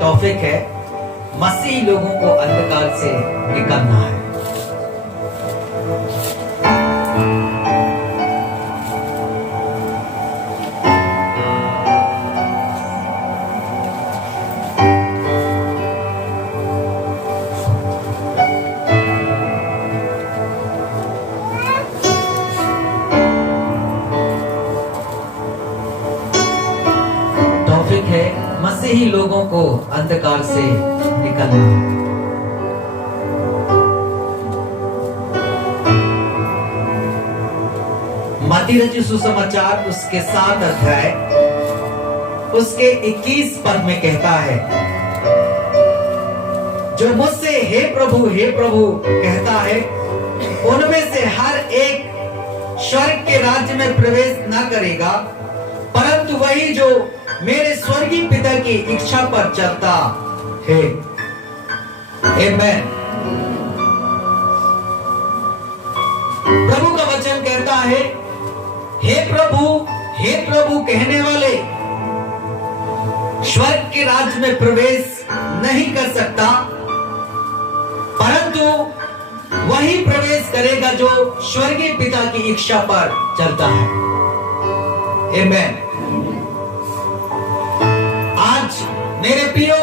तौफीक है, मसीही लोगों को अंधकार से निकलना है। तौफीक है, मसीही लोगों को अंधकार से निकलना है। मत्ती रचित सुसमाचार उसके 7 अध्याय उसके 21 पद में कहता है, जो मुझसे हे प्रभु कहता है, उनमें से हर एक स्वर्ग के राज्य में प्रवेश न करेगा, परंतु वही जो मेरे स्वर्गीय पिता की इच्छा पर चलता है। आमेन। प्रभु का वचन कहता है, हे प्रभु कहने वाले स्वर्ग के राज्य में प्रवेश नहीं कर सकता, परंतु वही प्रवेश करेगा जो स्वर्गीय पिता की इच्छा पर चलता है। आमेन। आज मेरे प्रियो,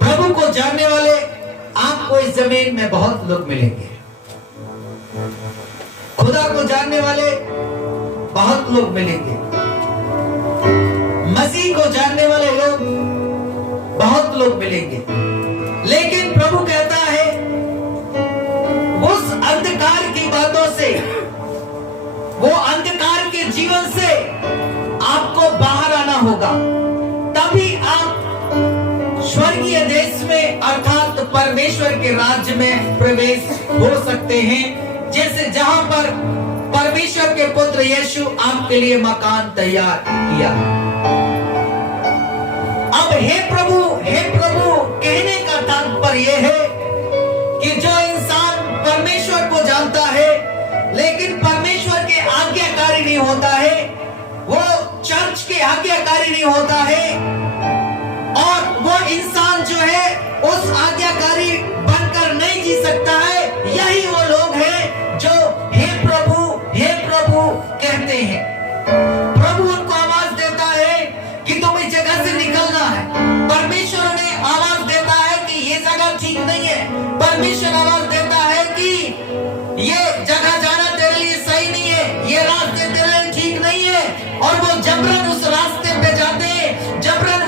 प्रभु को जानने वाले आपको इस जमीन में बहुत लोग मिलेंगे। खुदा को जानने वाले बहुत लोग मिलेंगे। मसीह को जानने वाले लोग बहुत लोग मिलेंगे। लेकिन प्रभु कहता है, उस अंधकार की बातों से, वो अंधकार के जीवन से आपको बाहर आना होगा, तभी आप स्वर्गीय देश में अर्थात परमेश्वर के राज्य में प्रवेश हो सकते हैं, जैसे जहां पर परमेश्वर के पुत्र यीशु आपके लिए मकान तैयार किया। अब हे प्रभु कहने का तात्पर्य है कि जो इंसान परमेश्वर को जानता है लेकिन परमेश्वर के आज्ञाकारी नहीं होता है, वो चर्च के आज्ञाकारी नहीं होता है, और वो इंसान जो है उस आज्ञाकारी बनकर नहीं जी सकता है, यही वो लोग हैं जो हे प्रभु कहते हैं। प्रभु उनको आवाज देता है कि तुम इस जगह से निकलना है। परमेश्वर उन्हें आवाज देता है कि ये जगह ठीक नहीं है। परमेश्वर आवाज देता है कि ये जगह जाना तेरे लिए सही नहीं है, ये रास्ते तेरे लिए ठीक नहीं है, और वो जबरन उस रास्ते पे जाते हैं, जबरन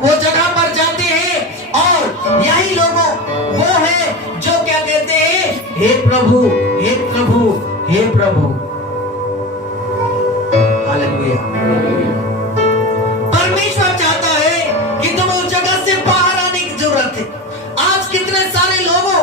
वो जगह पर जाते हैं। और यही लोगों वो है जो क्या कहते हैं, हे प्रभु हालेलुया। परमेश्वर चाहता है कि तुम्हें उस जगह से बाहर आने की जरूरत है। आज कितने सारे लोगों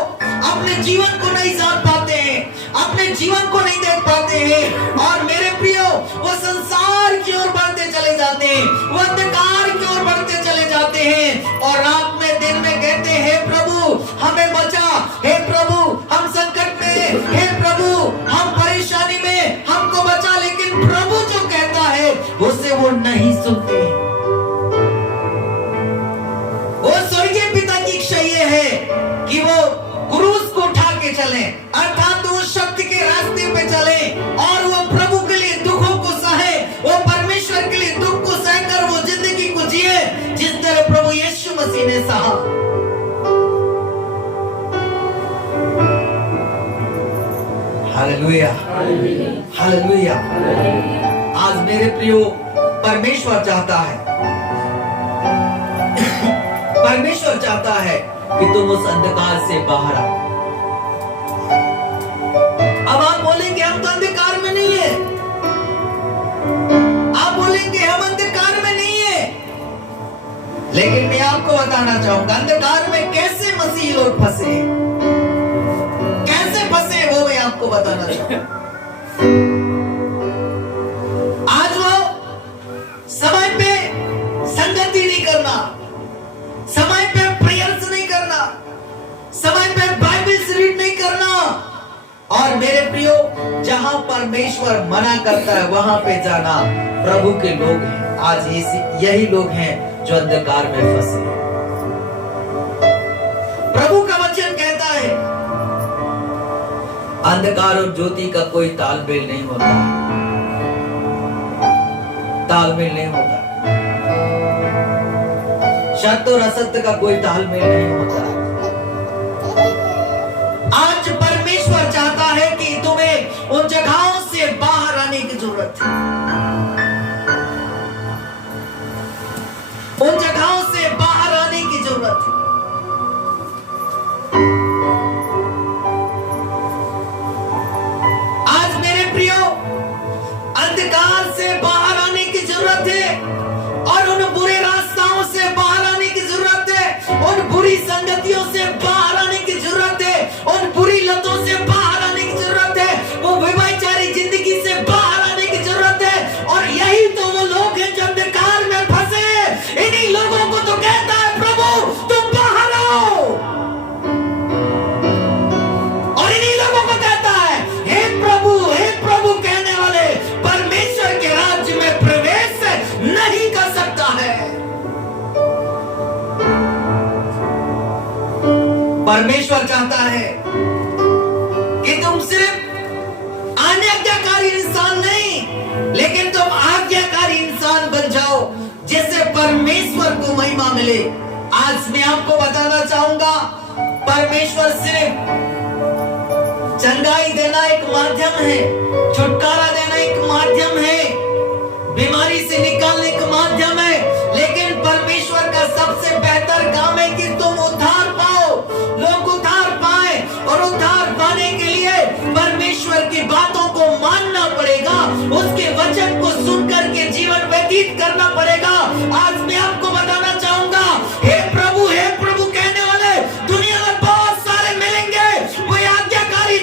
अपने जीवन को नहीं जान पाते हैं, अपने जीवन को नहीं देख पाते हैं, और मेरे प्रियो वो संसार की ओर बढ़ते चले जाते हैं, वो अंधकार की ओर बढ़ते चले जाते हैं, और रात में दिन में कहते हैं, हे प्रभु हमें बचा, हे प्रभु हम संकट में, हे प्रभु हम परेशानी में, हमको बचा। लेकिन प्रभु जो कहता है उसे वो नहीं सुनते। वो स्वर्गीय पिता की इच्छा ये है कि वो क्रूस को उठा के चले, अर्थात वो शक्ति के रास्ते पे चले, और वो प्रभु के लिए दुखों को सहे, वो परमेश्वर के लिए दुख को सहकर वो जिंदगी को जिए जिस तरह प्रभु यीशु मसीह ने सहा। Hallelujah hallelujah. आज मेरे प्रियो, परमेश्वर चाहता है कि तुम उस अंधकार से बाहर आओ। अब आप बोलेंगे हम तो अंधकार में नहीं है, आप बोलेंगे हम अंधकार में नहीं है, लेकिन मैं आपको बताना चाहूंगा अंधकार में कैसे मसीही लोग फंसे, कैसे फंसे वो मैं आपको बताना चाहूंगा। आज वो समय पे संगति नहीं करना, समय पे प्रेयर्स नहीं करना, समय पे बाइबल रीड नहीं करना, और मेरे प्रियो जहां परमेश्वर मना करता है वहां पे जाना प्रभु के लोग हैं। आज यही लोग हैं जो अंधकार में फंसे। अंधकार और ज्योति का कोई तालमेल नहीं होता, तालमेल नहीं होता। सत्य और असत्य का कोई तालमेल नहीं होता। आज परमेश्वर चाहता है कि तुम्हें उन जगहों से बाहर आने की जरूरत है, उन जगहों से बाहर आने की जरूरत है। आज मेरे प्रियो, अंधकार से बाहर आने की जरूरत है और उन बुरे रास्ताओं से बाहर आने की जरूरत है, उन बुरी संगतियों से बाहर आने की जरूरत है, उन बुरी लतों से बाहर आने की जरूरत है, वो व्यभिचारी जिंदगी से बाहर आने की जरूरत है। और यही तो वो लोग हैं जो अंधकार में फंसे। इन्हीं लोगों को तो कहता है प्रभु तुम बाहर आओ, और इन्हीं लोगों को कहता है हे प्रभु कहने वाले परमेश्वर के राज्य में प्रवेश नहीं कर सकता है। परमेश्वर चाहता है कि तुम सिर्फ अनाज्ञाकारी इंसान नहीं, लेकिन तुम आज्ञाकारी इंसान बन जाओ, जिससे परमेश्वर को महिमा मिले। आज मैं आपको बताना चाहूंगा, परमेश्वर सिर्फ चंगाई देना एक माध्यम है, छुटकारा देना एक माध्यम है, बीमारी से निकालने का माध्यम है, लेकिन परमेश्वर का सबसे बेहतर काम है कि तुम उद्धार पाओ, लोग उद्धार पाए। और उद्धार पाने के लिए परमेश्वर की बातों को मानना पड़ेगा, उसके वचन को सुनकर के जीवन व्यतीत करना पड़ेगा। आज मैं आपको बताना चाहूंगा, हे प्रभु कहने वाले दुनिया में बहुत सारे मिलेंगे, वो आज्ञाकारी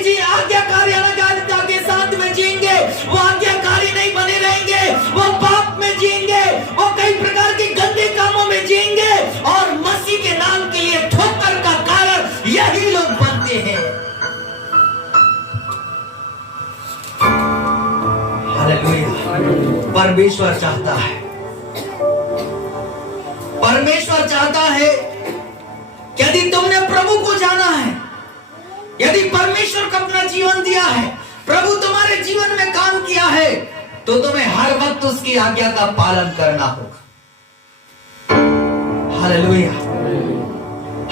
अनाज्ञाकारिता के साथ में जिएंगे, वो आज्ञाकारी नहीं बने रहेंगे, वो पाप में जिएंगे, वो कई प्रकार के गंदे कामों में जिएंगे, और मसीह के नाम के लिए ठोकर का कारण यही लोग बनते हैं। हालेलुया। परमेश्वर चाहता है, परमेश्वर चाहता है कि यदि तुमने प्रभु को जाना है, यदि परमेश्वर को अपना जीवन दिया है, प्रभु तुम्हारे जीवन में काम किया है, तो तुम्हें हर वक्त उसकी आज्ञा का पालन करना होगा। Hallelujah,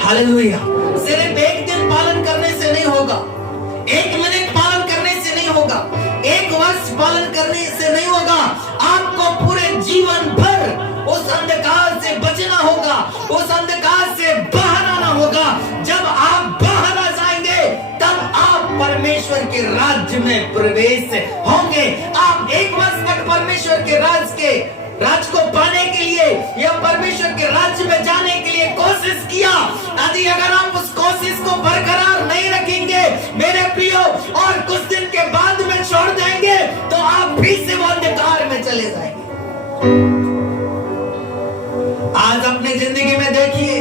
hallelujah. सिर्फ एक दिन पालन करने से नहीं होगा, एक मिनट पालन करने से नहीं होगा, एक वर्ष पालन करने से नहीं होगा। आपको पूरे जीवन भर उस अंधकार से बचना होगा, उस अंधकार से बाहर आना होगा। जब आप बाहर आ जाएंगे, तब आप परमेश्वर के राज्य में प्रवेश होंगे। आप एक वर्ष तक परमेश्वर के राज को पाने के लिए या परमेश्वर के राज्य में जाने के लिए कोशिश किया, यदि अगर आप उस कोशिश को बरकरार नहीं रखेंगे मेरे प्रियो, और कुछ दिन के बाद में छोड़ देंगे, तो आप फिर से वो अंधकार में चले जाएंगे। आज अपनी जिंदगी में देखिए,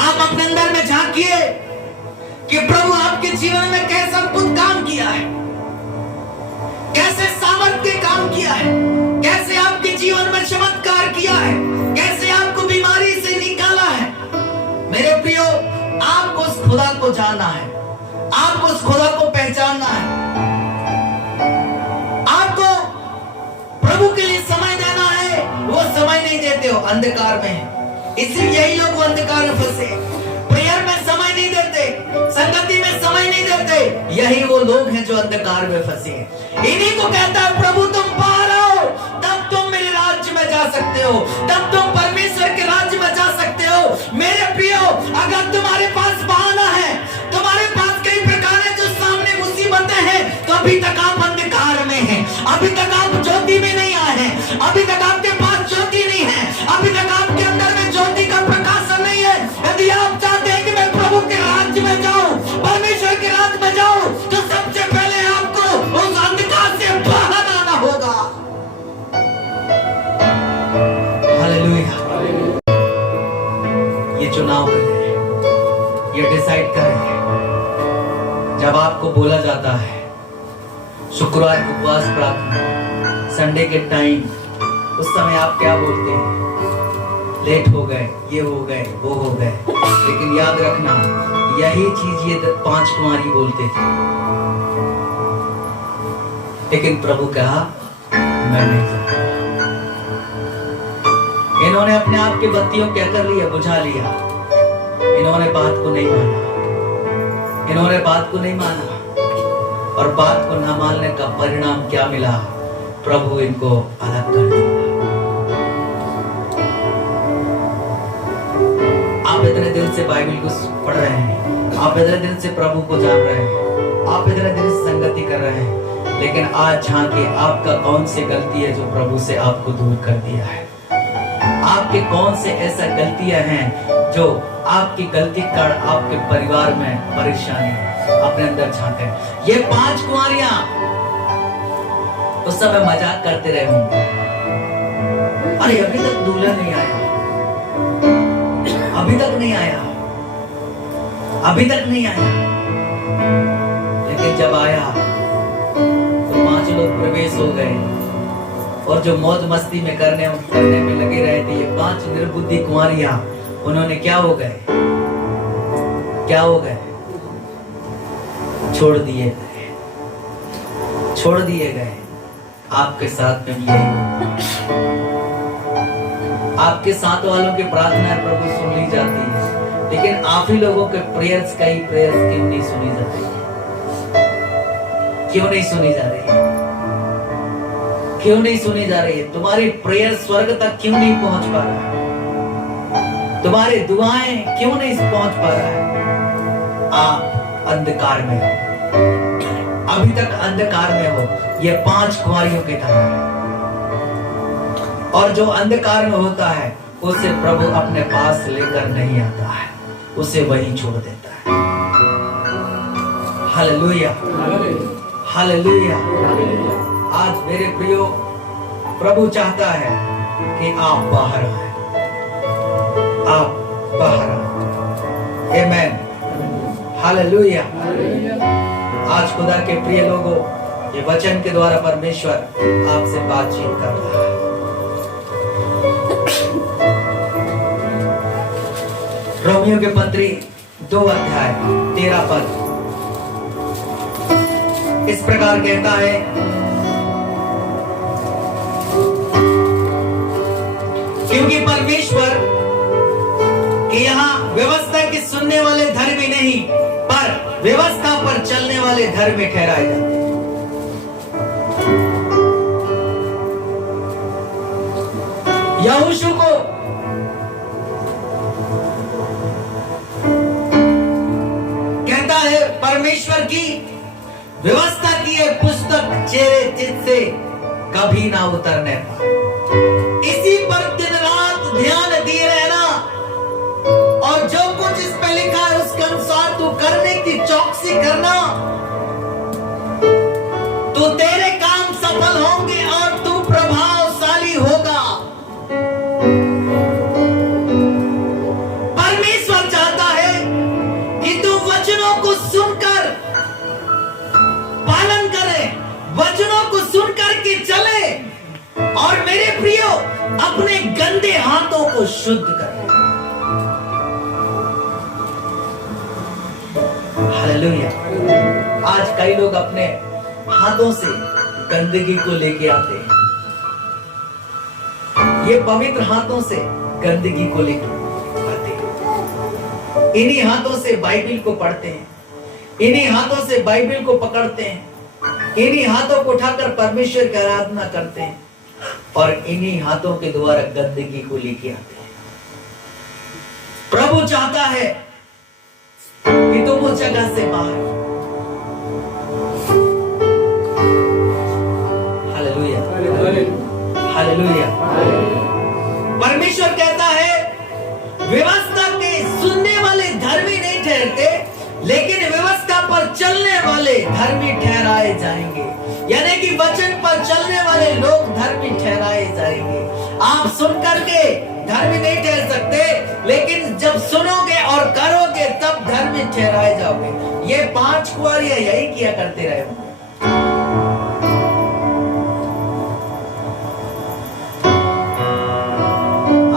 आप अपने अंदर में झांकिए कि प्रभु आपके जीवन में कैसा अद्भुत काम किया है, कैसे सामर्थ्य काम किया है, कैसे आपके जीवन में चमत्कार किया है, कैसे आपको बीमारी से निकाला है। मेरे प्रियो, आपको उस खुदा को जानना है, आपको उस खुदा को पहचानना है, आपको प्रभु के लिए समय देना है। वो समय नहीं देते हो, अंधकार में है, इसलिए यही लोग अंधकार में फंसे। प्रेयर में समय नहीं देते, संगति में समय नहीं देते, यही वो लोग हैं जो अंधकार में फंसे हैं। इन्हीं को कहता है प्रभु तुम बाहर आओ, तब तुम मेरे राज्य में जा सकते हो, तब तुम परमेश्वर के राज्य में जा सकते हो। मेरे प्रियो, अगर तुम्हारे पास बहाना है, तुम्हारे पास कई प्रकार है जो सामने मुसीबतें हैं, तो अभी तक आप अंधकार में हैं, अभी तक आप ज्योति में नहीं आए हैं, अभी तक आपके पास ज्योति नहीं है, अभी तक आपके अंदर में ज्योति का प्रकाशन नहीं है। यदि आप चाहते हैं कि मैं प्रभु के राज्य में जाऊं, परमेश्वर के राज्य में जाऊं, तो सबसे पहले आपको उस अंधकार से बाहर आना होगा। हालेलुया। ये चुनाव है, ये डिसाइड करें। जब आपको बोला जाता है शुक्रवार उपवास प्रार्थना, संडे के टाइम, उस समय आप क्या बोलते हैं? लेट हो गए, ये हो गए, वो हो गए, लेकिन याद रखना यही चीज ये 5 कुंवारी बोलते थे। लेकिन प्रभु कहा मैं नहीं जाऊंगा। इन्होंने अपने आप की बत्तियों क्या कर लिया, बुझा लिया। इन्होंने बात को नहीं माना, इन्होंने बात को नहीं माना, और बात को न मानने का परिणाम क्या मिला, प्रभु इनको अलग कर दिया। आप इतने दिन से बाइबल को पढ़ रहे हैं, आप इतने दिन से प्रभु को जान रहे हैं, आप इतने दिन से संगति कर रहे हैं, लेकिन आज झांके आपका कौन सी गलती है जो प्रभु से आपको दूर कर दिया है। आपके कौन से ऐसा गलतियां हैं जो आपकी गलती कर आपके परिवार में परेशानी अपने अंदर झांके। ये 5 कुंवारियां उस समय मजाक करते रहे होंगे, अरे अभी तक दूल्हा नहीं आया, अभी तक नहीं आया, अभी तक नहीं आया। लेकिन जब आया तो 5 लोग प्रवेश हो गए, और जो मौज मस्ती में करने में लगे रहे थे, ये 5 निर्बुद्धि कुंवारियां, उन्होंने क्या हो गए, क्या हो गए, छोड़ दिए गए, छोड़ दिए गए। आपके साथ में यही होगा। आपके साथ वालों की प्रार्थनाएं प्रभु सुन ली जाती है, लेकिन आप ही लोगों के प्रेयर्स, कई प्रेयर्स क्यों नहीं सुनी जा रही, क्यों नहीं सुनी जा रही है, क्यों नहीं सुनी जा रही है? तुम्हारी प्रेयर स्वर्ग तक क्यों नहीं पहुंच पा रहा है? तुम्हारी दुआएं क्यों नहीं पहुंच पा रहा है? आप अंधकार में हो, अभी तक अंधकार में हो। ये 5 कुंवारियों की तरह है, और जो अंधकार में होता है उसे प्रभु अपने पास लेकर नहीं आता है, उसे वही छोड़ देता है। Hallelujah, hallelujah. आज मेरे प्रियो, प्रभु चाहता है कि आप बाहर आए, आप बाहर आए। आमेन, हालेलुया। आज खुदा के प्रिय लोगों, ये वचन के द्वारा परमेश्वर आपसे बातचीत कर रहा है। रोमियो के पत्री 2 अध्याय 13 पद इस प्रकार कहता है, क्योंकि परमेश्वर के यहाँ व्यवस्था की सुनने वाले धर्मी नहीं, पर व्यवस्था पर चलने वाले धर्मी ठहराए जाते हैं। यहोशू को कहता है, परमेश्वर की व्यवस्था की है पुस्तक चेहरे चित्त से कभी ना उतरने पाए, इसी पर दिन रात ध्यान दिए रहना, और जो कुछ इस पे लिखा है उसके अनुसार तू करने की चौकसी करना, तो तेरे काम सफल होंगे और तू प्रभावशाली होगा। परमेश्वर चाहता है कि तू वचनों को सुनकर पालन करे, वचनों को सुनकर के चले, और मेरे प्रियो अपने गंदे हाथों को शुद्ध करे। हालेलुया। आज कई लोग अपने हाथों से गंदगी को लेके आते हैं, ये पवित्र हाथों से गंदगी को लेके आते हैं। इन्हीं हाथों से बाइबल को पढ़ते हैं, इन्हीं हाथों से बाइबल को पकड़ते हैं, इन्हीं हाथों को उठाकर परमेश्वर की आराधना करते हैं, और इन्हीं हाथों के द्वारा गंदगी को लेके आते हैं। प्रभु चाहता है कि तुम उस जगह से बाहर। Hallelujah, hallelujah. परमेश्वर कहता है, व्यवस्था के सुनने वाले धर्मी नहीं ठहरते, लेकिन व्यवस्था पर चलने वाले धर्मी ठहराए जाएंगे। यानी कि वचन पर चलने वाले लोग धर्मी ठहराए जाएंगे। आप सुनकर के धर्मी नहीं ठहर सकते, लेकिन जब सुनोगे और करोगे तब धर्मी ठहराए जाओगे। ये 5 कुंवारियां यही किया करते रहे होंगे।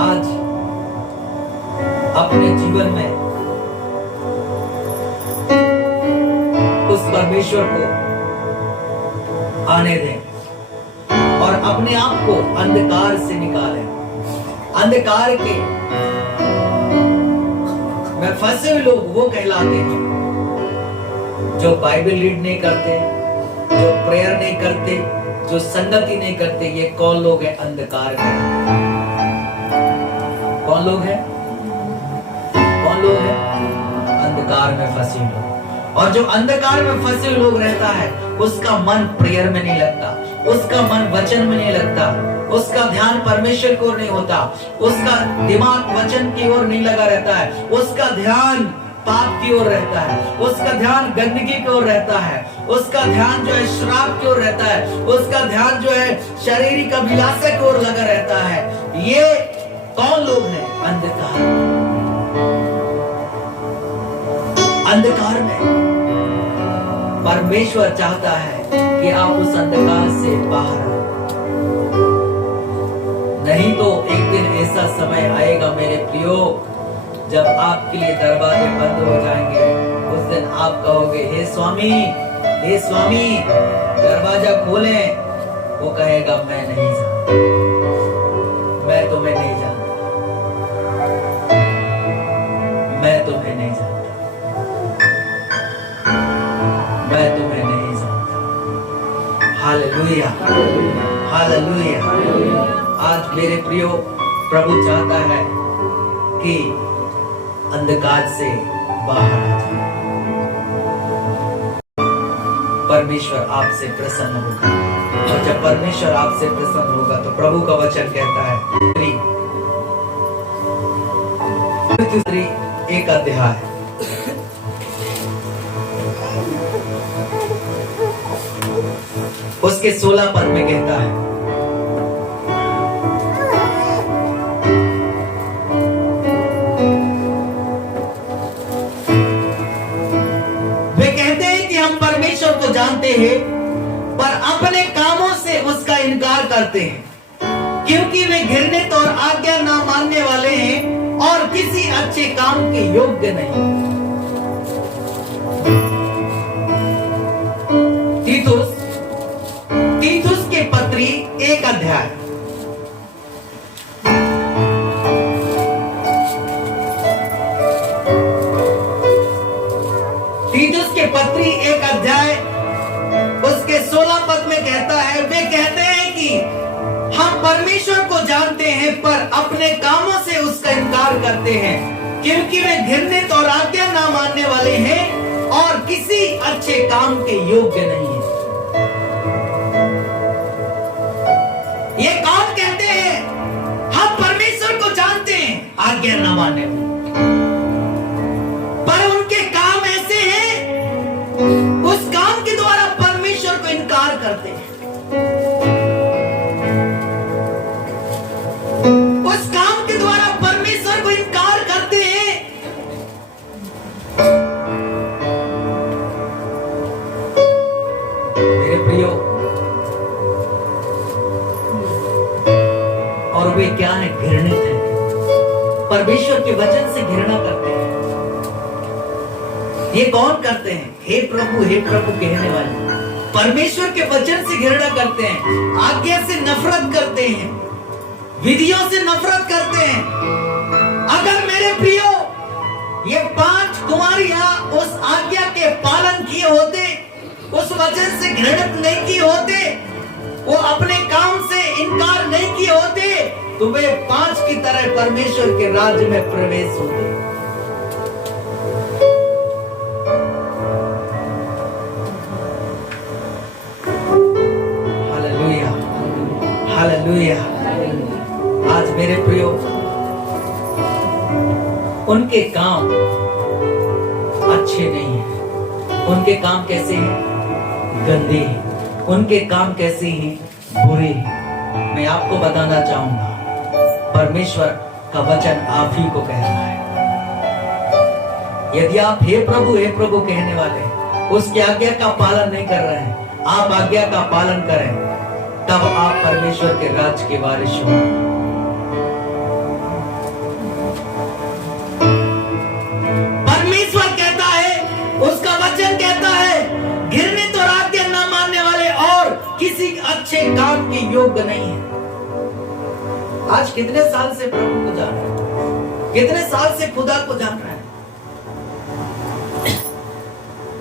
आज अपने जीवन में उस परमेश्वर को आने दें और अपने आप को अंधकार से निकालें। अंधकार के में फंसे हुए लोग वो कहलाते हैं जो बाइबल रीड नहीं करते, जो प्रेयर नहीं करते, जो संगति नहीं करते। ये कौन लोग हैं? अंधकार में। कौन लोग हैं? कौन लोग हैं? अंधकार में फंसे लोग। और जो अंधकार में फंसे लोग रहता है उसका मन प्रेयर में नहीं लगता, उसका मन वचन में नहीं लगता, उसका ध्यान परमेश्वर की ओर नहीं होता, उसका दिमाग वचन की ओर नहीं लगा रहता है, उसका ध्यान पाप की ओर रहता है, उसका ध्यान गंदगी की ओर रहता है, उसका ध्यान जो है श्राप की ओर रहता है, उसका ध्यान जो है शारीरिक अभिलाषा की ओर लगा रहता है। ये कौन लोग हैं? अंधकार। अंधकार में परमेश्वर चाहता है कि आप उस अंधकार से बाहर आओ। नहीं तो एक दिन ऐसा समय आएगा मेरे प्रियो, जब आपके लिए दरवाजे बंद हो जाएंगे। उस दिन आप कहोगे, हे स्वामी दरवाजा खोलें। वो कहेगा, मैं नहीं जानता, मैं तुम्हें नहीं जानता, मैं तुम्हें नहीं जानता, मैं तुम्हें नहीं जानता। Hallelujah, hallelujah. आज मेरे प्रियो, प्रभु चाहता है कि अंधकार से बाहर आ जाए। परमेश्वर आपसे प्रसन्न होगा और जब परमेश्वर आपसे प्रसन्न होगा तो प्रभु का वचन कहता है, तीसरी एक अध्याय उसके 16 पद में कहता है, वे कहते हैं कि हम परमेश्वर को जानते हैं पर अपने कामों से उसका इनकार करते हैं, क्योंकि वे घृणित और आज्ञा ना मानने वाले हैं और किसी अच्छे काम के योग्य नहीं। तीतुस के पत्री 1 अध्याय तीतुस के पत्री 1 अध्याय उसके 16 पद में कहता है, वे कहते हैं कि हम परमेश्वर को जानते हैं पर अपने कामों से उसका इनकार करते हैं, क्योंकि वे घृणित और आज्ञा ना मानने वाले हैं और किसी अच्छे काम के योग्य नहीं है। ये कौन कहते हैं? हम परमेश्वर को जानते हैं, आज्ञा ना मानने वाले, पर उनके काम ऐसे हैं, उस काम के द्वारा परमेश्वर को इनकार करते हैं। उस काम के द्वारा परमेश्वर को इनकार करते हैं। मेरे प्रियो, और वे क्या है? घृणित है, परमेश्वर के वचन से घृणा करते हैं। ये कौन करते हैं? हे प्रभु कहने वाले परमेश्वर के वचन से घृणा करते हैं, आज्ञा से नफरत करते हैं, विधियों से नफरत करते हैं। अगर मेरे प्रियो ये 5 तुम्हारे यहाँ उस आज्ञा के पालन किए होते, उस वचन से घृणित नहीं किए होते, वो अपने काम से इनकार नहीं किए होते, तो वे 5 की तरह परमेश्वर के राज्य में प्रवेश होते। Hallelujah, hallelujah. आज मेरे प्रियो, उनके काम अच्छे नहीं हैं। उनके काम कैसे हैं? गंदे हैं। उनके काम कैसे हैं? बुरे हैं। मैं आपको बताना चाहूंगा, परमेश्वर का वचन आप ही को कह रहा है। यदि आप हे प्रभु कहने वाले हैं, उसकी आज्ञा का पालन नहीं कर रहे हैं, आप आज्ञा का पालन करें, तब आप परमेश्वर के राज्य के वारिस होंगे। अच्छे काम के योग्य नहीं है। आज कितने साल से प्रभु को जान रहे हैं, कितने साल से खुदा को जान रहे हैं,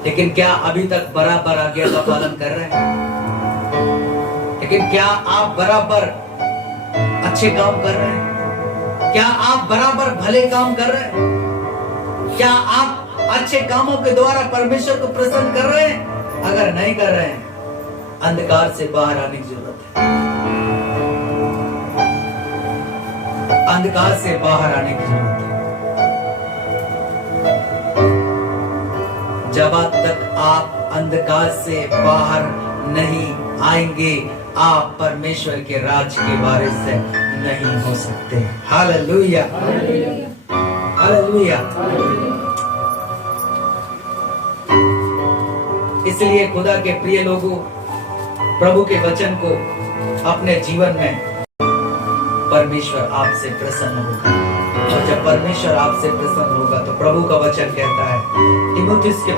लेकिन क्या अभी तक बराबर आज्ञा का पालन कर रहे हैं? लेकिन क्या आप बराबर अच्छे काम कर रहे हैं? क्या आप बराबर भले काम कर रहे हैं? क्या आप अच्छे कामों के द्वारा परमेश्वर को प्रसन्न कर रहे हैं? अगर नहीं कर रहे हैं, अंधकार से बाहर आने की जरूरत है। अंधकार से बाहर आने की जरूरत है। जब तक आप अंधकार से बाहर नहीं आएंगे, आप परमेश्वर के राज के वारिस से नहीं हो सकते। Hallelujah, hallelujah. इसलिए खुदा के प्रिय लोगों, प्रभु के वचन को अपने जीवन में, परमेश्वर आपसे प्रसन्न होगा, और जब परमेश्वर आपसे प्रसन्न होगा तो प्रभु का वचन कहता है तीमुथियुस के